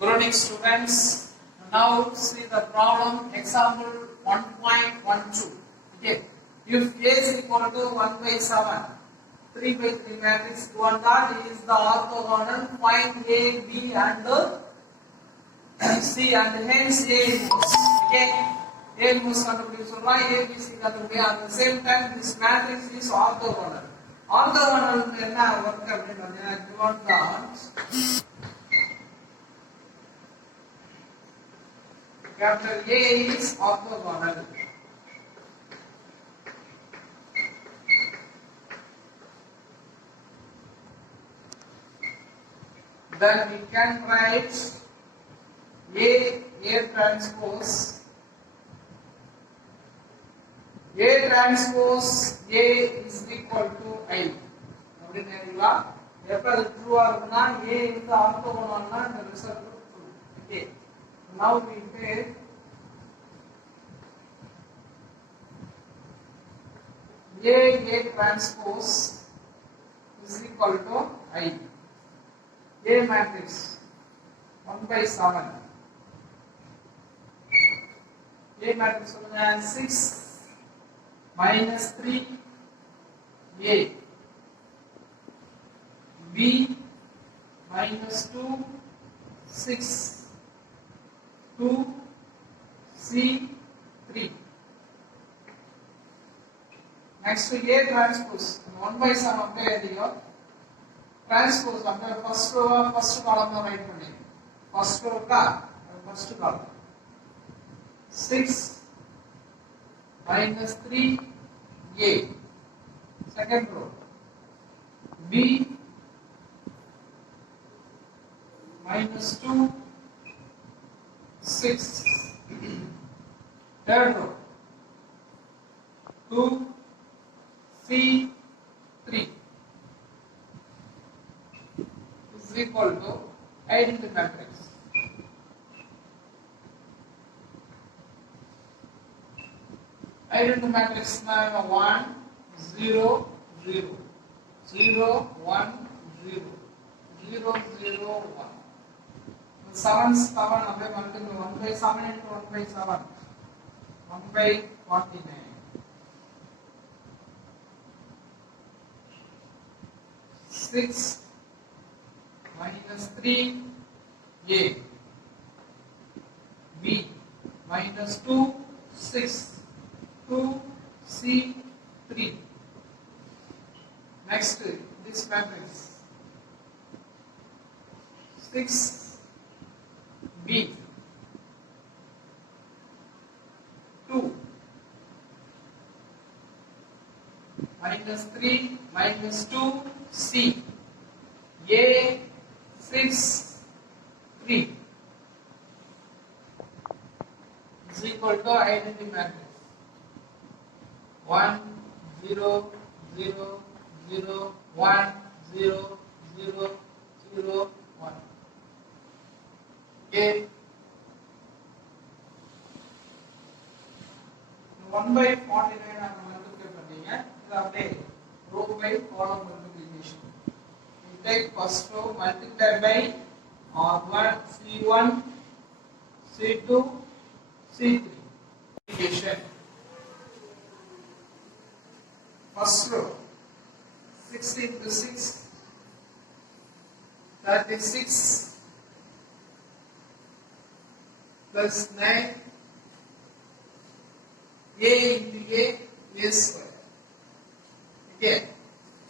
Good evening, students. Now see the problem. Example 1.12. Okay. If A is equal to 1 by 7, 3 by 3 matrix, one that is the orthogonal. Find A, B, and C, and hence A inverse. Okay. A inverse கண்டுபிடிச்சோம்னா ABC கண்டுபிடி. At the same time, this matrix is orthogonal. Orthogonal என்ன work அப்படின்னா given the capital A is orthogonal. Then we can write A transpose. A transpose A is equal to I. அப்படினா எப்ப அது ட்ரூவா இருக்குனா A is orthogonalனா இந்த result true. Okay. Now we take A transpose is equal to I. A matrix 1 by 7. A matrix 6 minus 3 A. B minus 2 6 2 C 3. Next to A transpose 1 by 7 அப்படியே எழுதியோ. Transpose அப்படியே first row first column write பண்ணி. First row का first column 6 minus 3 A. Second row B minus 2 6. Third row 2 C 3 is equal to identity matrix. Identity matrix na 1 0 0 0 1 0 0 0 1. 7 அப்படியே மல்டிபிள் 1 by 7 into 1 by 7 1 by 49. 6 minus 3 A. B minus 2 6 2 C 3. Next this matrix 6 B 2 minus 3 minus 2 C A 6 3 is equal to identity matrix 1 0 0 0 1 0 0 0 1. Okay. 1 by 49 நம்ம மல்டிப்ளை பண்ணீங்க. இது அப்படியே row by column multiplication. We take first row multiply by R1 C1 C2 C3 multiplication. First row 6 into 6 36 plus 9 A into A square. Again,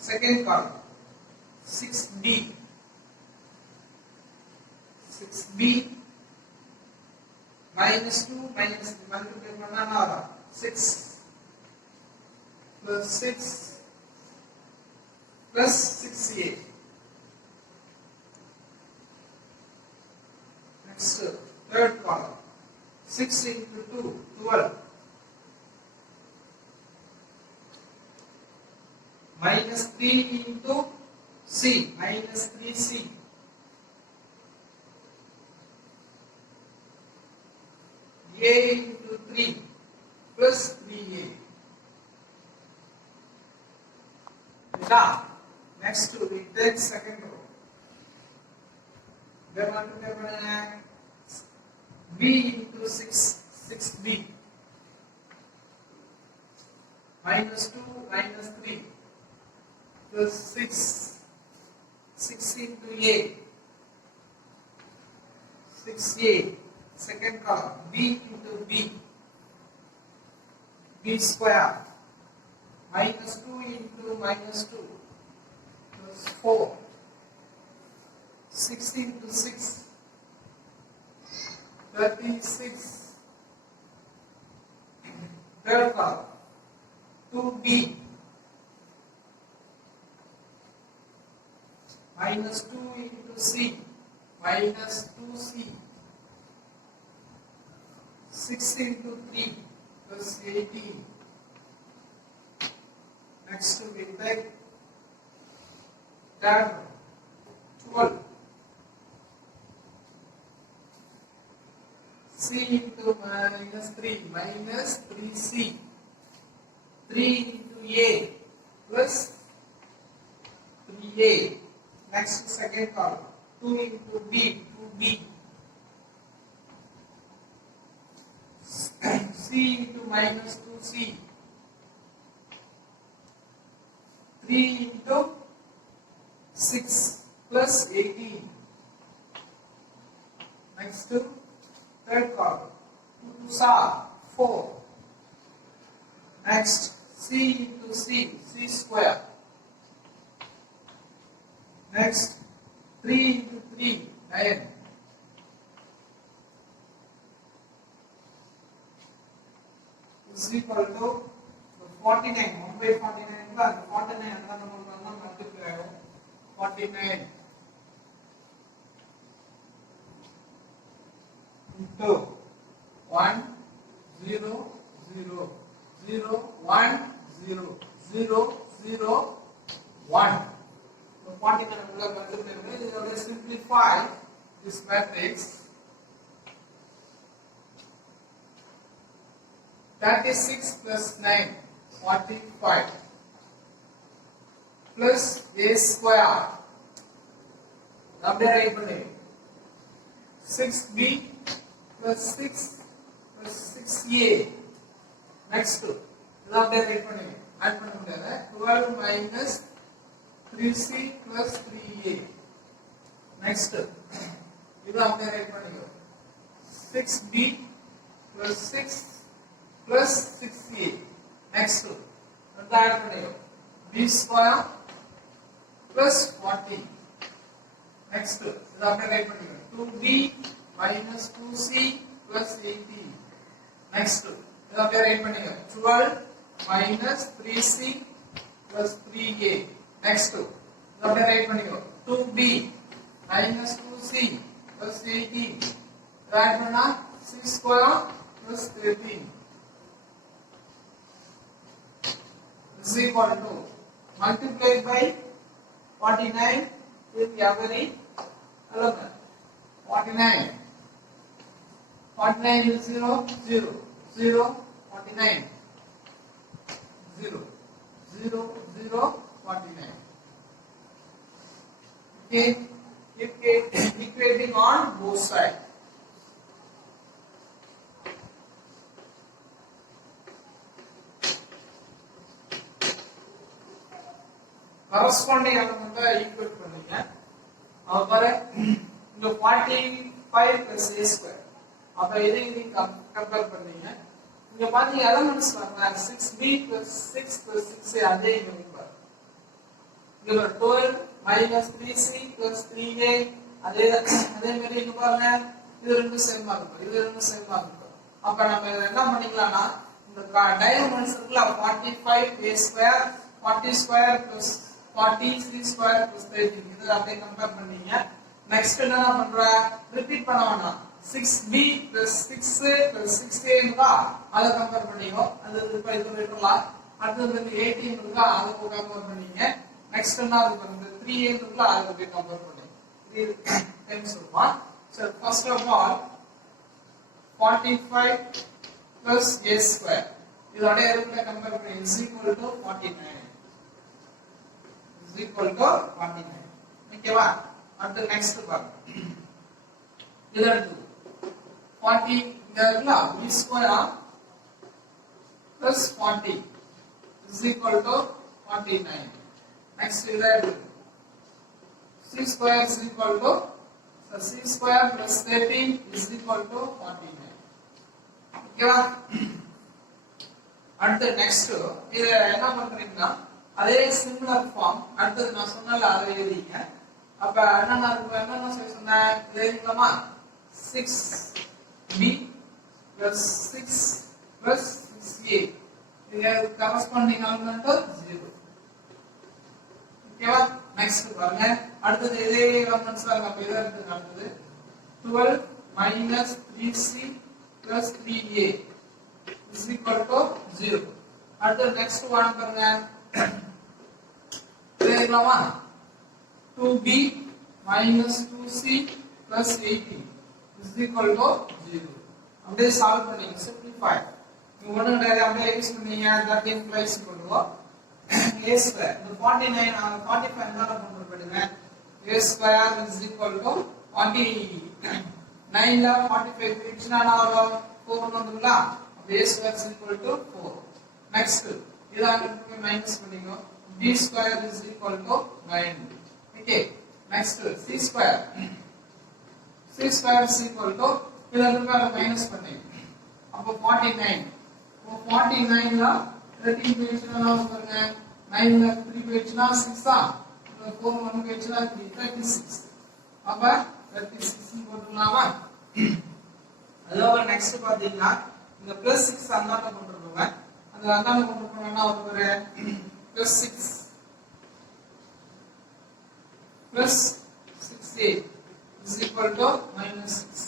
second column 6B 6B minus 2 minus multiply பண்ணா 6 plus 6 plus 6A. Next third column 6 into 2 12 minus 3 into C minus 3C A into 3 plus 3A. Now next we take second row இத மல்டிப்ளை பண்ணுங்க b into 6 6b minus 2 minus 3 plus 6 6 into a 6a second column b into b b square minus 2 into minus 2 plus 4 6 into 6 36 third column 2b minus 2 into c minus 2c 6 into 3 plus 18 next we take that 12 c into minus 3 minus 3c 3 into a plus 3a next second column 2 into b 2b c into minus 2c 3 into 6 plus 18 next to third column 2 to 4 next c into c square next 3 into 3 9 is equal to 49 1 by 49 ல அந்த 49 அந்த நம்பர்ல தான் மல்டிப்ளை ஆகும் 49 into 1 0 0 0 1 0 0 0 1 so 49 உள்ள மல்டிப்ளை பண்ணி இதோட simplify this matrix 36 plus 9 45 plus a square அப்படியே ரைட் பண்ணி 6b plus 6 plus 6a next இது அப்படியே ரைட் பண்ணி ஆட் பண்ண முடியாது 12 minus 3c plus 3a next இது அப்படியே ரைட் பண்ணிக்கோ 6b plus 6 plus 6a next and add பண்ணிக்கோ b square plus 40 next இது அப்படியே ரைட் பண்ணிக்கோ 2b minus 2c plus 18 next இது அப்படியே ரைட் பண்ணிக்கோ 12 minus 3c plus 3a next இது அப்படியே ரைட் பண்ணிக்கோ 2b minus 2c plus 18 add பண்ணா 6 square plus 13 is equal to multiplied by 49 in every element 49 49 is 0 0 0 49 0 0 0 49 okay equating on both sides corresponding element equate பண்ணீங்க அப்ப பாரு இங்க 45 plus a square அப்ப இதையும் கம்பேர் பண்ணீங்க இங்க பாத்தீங்க எலிமெண்ட்ஸ் பாருங்க 6b plus 6 plus 6a அதே இங்க பாருங்க இங்க 12 minus 3c plus 3a அதே மாதிரி இங்க பாருங்க இது ரெண்டும் சேமா இருக்கும் இது ரெண்டும் சேமா இருக்கும் அப்ப நம்ம இத என்ன பண்ணிக்கலாம்னா இந்த டயகோனல்ஸ் இருக்குல 45 a square 40 square plus 40 c square plus 13 இத அப்படியே கம்பேர் பண்ணீங்க நெக்ஸ்ட் என்ன பண்ற ரிப்பீட் பண்ண வேண்டாம் 6b plus 6a plus 6a இருக்கா அத கம்பேர் பண்ணிக்கோ அது இப்ப இது விட்டுறலாம் அடுத்து வந்து 18 இருக்கா அத கம்பேர் பண்ணீங்க நெக்ஸ்ட் என்ன அது வந்து 3a இருக்கா அத போய் கம்பேர் பண்ணீங்க இது டைம்ஸ் இருக்கும் so first of all 45 plus a square இதோட இருக்கிற கம்பேர் பண்ணி is equal to 49 is equal to 49 ஓகேவா அடுத்து நெக்ஸ்ட் பாருங்க இத 40 இங்க இருக்குல b square plus 40 is equal to 49. Next இத c square is equal to c square plus 13 is equal to 49. ஓகேவா? அடுத்து நெக்ஸ்ட் இத என்ன பண்றீங்கன்னா அதே சிமிலர் ஃபார்ம் அடுத்து நான் சொன்னல அதை எழுதிங்க. அப்ப என்னென்ன சொன்னேன் எழுதிக்கலாமா? 6b plus 6 plus 6a இது கரஸ்பாண்டிங் ஆல்மெண்ட் 0. ஓகேவா? நெக்ஸ்ட் பாருங்க அடுத்து இதே எலிமெண்ட்ஸ் தான் நம்ம இத எடுத்து அடுத்து 12 minus 3c plus 3a is equal to 0. அடுத்து next one பாருங்க எழுதலாமா? 2b minus 2c plus 18 is equal to 0. அப்படியே சால்வ் பண்ணீங்க simplify. நீங்க ஒண்ணு கிடையாது அப்படியே யூஸ் பண்ணீங்க that implies பண்ணுவோம் a square இந்த 49 45 என்ன பண்றோம் a square is equal to 49 ல 45 பிரிச்சனா வரும் 4 வந்துங்களா a square is equal to 4. Next இத அங்க மைனஸ் பண்ணிங்க b square is equal to 9. Okay, next c square is equal to இத அங்க மைனஸ் பண்ணிங்க அப்ப 49 49 ல 13 பிரிச்சனா பாருங்க 9 ல 3 பிரிச்சனா 6 ஆ 4 1 பிரிச்சனா 36 அப்ப 36 போட்டுலாமா? அதோட நெக்ஸ்ட் பாத்தீங்கன்னா இந்த plus 6 அந்தாண்ட கொண்டு போங்க. அந்த அந்தாண்ட கொண்டு போனா ஒரு plus 6 plus 6a is equal to minus 6.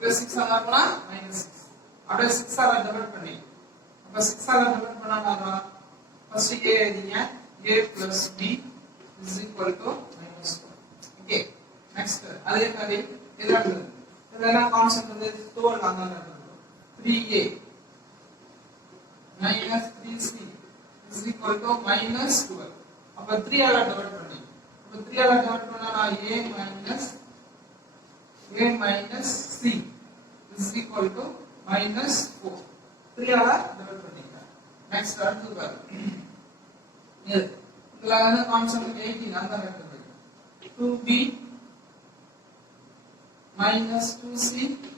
plus 6 அந்தாண்டனா minus 6. அப்படியே 6 ஆல டிவைட் பண்ணி அப்ப 6 ஆல டிவைட் பண்ணானா ஃபர்ஸ்ட் a எழுதிங்க a plus b is equal to minus 1. Okay next அதே மாதிரி இதெல்லாம் கான்ஸ்டன்ட் வந்து 12 அந்தாண்ட 3a minus 3c is equal to minus 12. அப்ப 3 ஆல டிவைட் பண்ணி அப்ப 3 ஆல டிவைட் பண்ணா a minus c is equal to minus 4. 3 ஆல டிவைட் பண்ணிங்க. நெக்ஸ்ட் அடுத்து பாருங்க இதுல என்ன கான்ஸ்டன்ட் 18 அந்த இருக்குது 2b minus 2c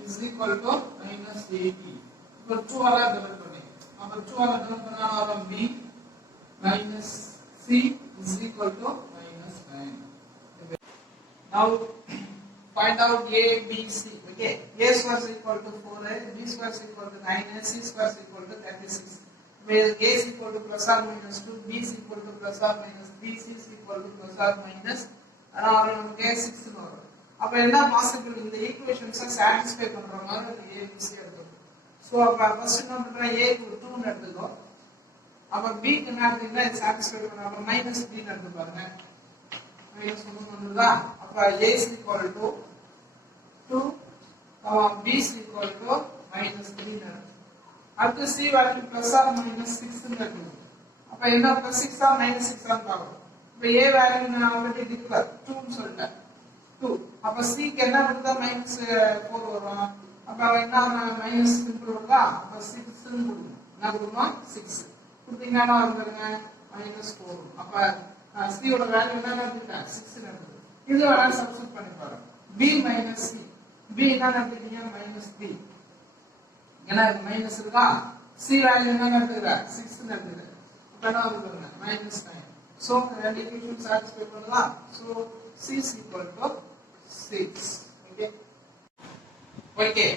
is equal to minus 18. இப்போ 2 ஆல டிவைட் பண்ணி அப்ப 2 ஆல டிவைட் பண்ணா வரும் b minus c is equal to minus 9. Now find out a b c. Okay, a square is equal to 4a, b square is equal to 9a, c square is equal to 36. Where a is equal to plus or minus 2, b is equal to plus or minus 3, c is equal to plus or minus around நமக்கு 6 வரும். அப்ப என்ன பாசிபிள் இந்த ஈக்குவேஷன்ஸை சாட்டிஸ்ஃபை பண்ற மாதிரி a b c எடுத்துக்கோ. சோ அப்ப ஃபர்ஸ்ட் என்ன பண்றோம் a க்கு 2 ன்னு எடுத்துக்கோ. அப்ப b க்கு என்ன எடுத்தீங்கன்னா சாட்டிஸ்ஃபை பண்ணா அப்ப minus b ன்னு எடுத்து பாருங்க. minus 1 வந்துதா? அப்ப a is equal to 2 b is equal to minus 3 ன்னு. அடுத்து c value plus or minus 6 ன்னு எடுத்து. அப்ப என்ன plus 6 ஆ minus 6 ஆ பார்க்கணும். இப்ப a வேல்யூ நான் ஆல்ரெடி டிக்ளேர் 2 ன்னு சொல்லிட்டேன். 2 அப்ப c க்கு என்ன கொடுத்தா minus 4 வரும். அப்ப என்ன minus சிம்பிள் வருதா? அப்ப 6 ன்னு கொடுக்கணும். என்ன கொடுக்கணும்? 6 கொடுத்தீங்கன்னா வந்துருங்க minus 4. அப்ப c ஓட வேல்யூ என்ன எடுத்துட்டேன் 6 ன்னு எடுத்து. இது வேணா சப்ஸ்டிட்யூட் பண்ணி பாருங்க. b minus c b என்ன எடுத்துட்டீங்க minus b என்ன மைனஸ் இருக்கா? c வேல்யூ என்ன எடுத்துக்கற 6 ன்னு எடுத்துக்கற. அப்ப என்ன வருதுங்க minus 9. So ரெண்டு ஈக்குவேஷன் சாட்டிஸ்ஃபை பண்ணலாம். So c is equal to 6. Okay. Okay.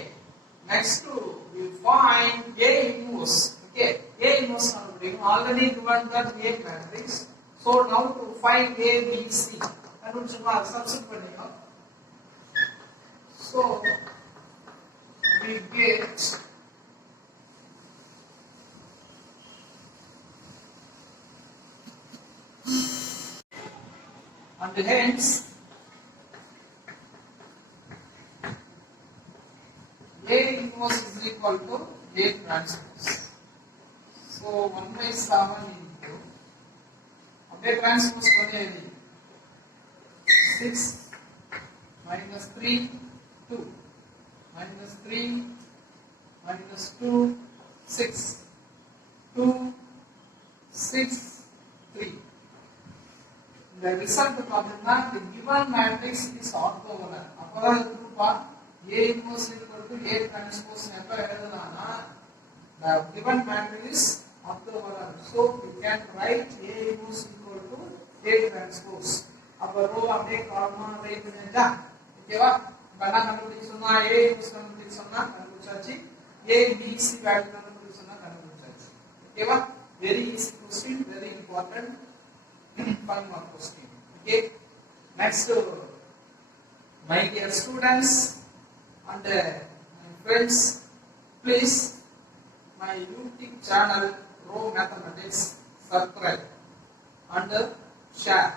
Next we find a inverse. Okay. A inverse already given that A matrix. So now to find a b c and சும்மா சப்ஸ்டிட்யூட் பண்ணிக்கோ. So we get and hence A inverse is equal to A transpose. So 1 by 7 into A transpose பண்ணி 6 minus 3 2 minus 3 minus 2 6 2 6 3. The result பார்த்தீங்கன்னா the given matrix is orthogonal. அப்பதான் ப்ரூஃபா A inverse equal to A transpose எப்ப எழுதலாம்னா the given matrix is orthogonal. So we can write A inverse equal to A transpose. அப்ப ரோ அப்படியே காலமா ரைட் பண்ணிட்டா ஓகேவா? பண்ணா கண்டுபிடிச்சு சொன்னா A inverse கண்டுபிடிச்சு சொன்னா கண்டுபிடிச்சாச்சு. A B C வேல்யூ கண்டுபிடிச்சு சொன்னா கண்டுபிடிச்சாச்சு. ஓகேவா? Very easy question, very important. One more question. Okay. Next, my dear students and my friends, please my YouTube channel Pro Mathematics subscribe and share.